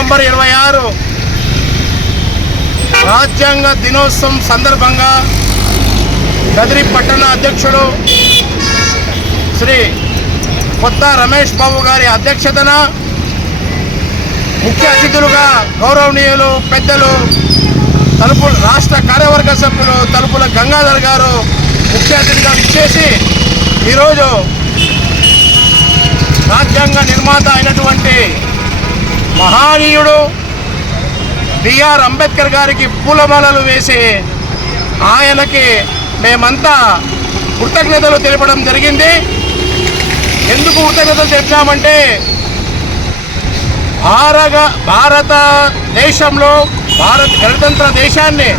November ఇరవై ఆరు. రాజ్యాంగ దినోత్సవం సందర్భంగా గదిరి పట్టణ అధ్యక్షుడు శ్రీ కొత్త రమేష్ బాబు గారి అధ్యక్షతన ముఖ్య అతిథులుగా గౌరవనీయులు పెద్దలు తలుపు రాష్ట్ర కార్యవర్గ సభ్యులు తలుపుల గంగాధర్ గారు ముఖ్య అతిథిగా ఇచ్చేసి ఈరోజు రాజ్యాంగ నిర్మాత అయినటువంటి మహానీయుడు బిఆర్ అంబేద్కర్ గారికి పూలమాలలు వేసి ఆయనకి మేమంతా కృతజ్ఞతలు తెలపడం జరిగింది. ఎందుకు కృతజ్ఞతలు తెలిపినామంటే భారత భారతదేశంలో భారత్ గణతంత్ర దేశాన్ని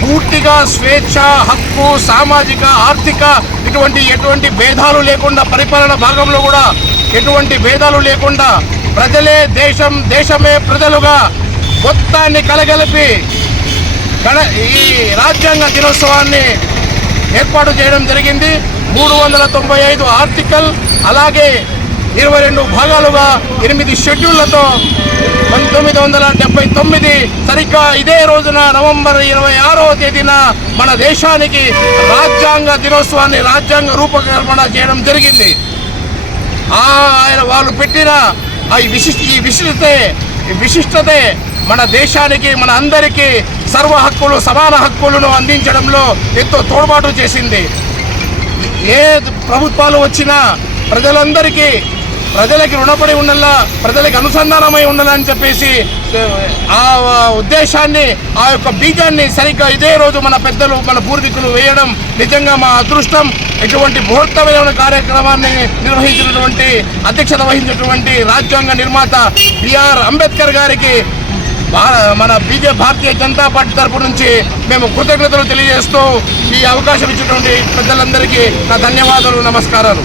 పూర్తిగా స్వేచ్ఛ హక్కు సామాజిక ఆర్థిక ఇటువంటి ఎటువంటి భేదాలు లేకుండా పరిపాలన భాగంలో కూడా ఎటువంటి భేదాలు లేకుండా ప్రజలే దేశం దేశమే ప్రజలుగా మొత్తాన్ని కలగలిపి గణ ఈ రాజ్యాంగ దినోత్సవాన్ని ఏర్పాటు చేయడం జరిగింది. మూడు వందల తొంభై ఐదు ఆర్టికల్ అలాగే ఇరవై రెండు భాగాలుగా ఎనిమిది షెడ్యూళ్ళతో పంతొమ్మిది వందల డెబ్బై తొమ్మిది సరిగ్గా ఇదే రోజున నవంబర్ ఇరవై ఆరవ తేదీన మన దేశానికి రాజ్యాంగ దినోత్సవాన్ని రాజ్యాంగ రూపకల్పన చేయడం జరిగింది. ఆ ఆయన వాళ్ళు పెట్టిన ఈ విశిష్ట ఈ విశిష్టతే ఈ విశిష్టతే మన దేశానికి మన అందరికీ సర్వ హక్కులు సమాన హక్కులను అందించడంలో ఎంతో తోడ్పాటు చేసింది. ఏ ప్రభుత్వాలు వచ్చినా ప్రజలందరికీ ప్రజలకి రుణపడి ఉండాలా ప్రజలకు అనుసంధానమై ఉండాలని చెప్పేసి ఆ ఉద్దేశాన్ని ఆ యొక్క బీజాన్ని సరిగ్గా ఇదే రోజు మన పెద్దలు మన పూర్వీకులు వేయడం నిజంగా మా అదృష్టం. ఇటువంటి ముహూర్తమైన కార్యక్రమాన్ని నిర్వహించినటువంటి అధ్యక్షత వహించినటువంటి రాజ్యాంగ నిర్మాత బిఆర్ అంబేద్కర్ గారికి మన బీజే భారతీయ జనతా పార్టీ తరపు నుంచి మేము కృతజ్ఞతలు తెలియజేస్తూ ఈ అవకాశం ఇచ్చినటువంటి పెద్దలందరికీ నా ధన్యవాదాలు నమస్కారాలు.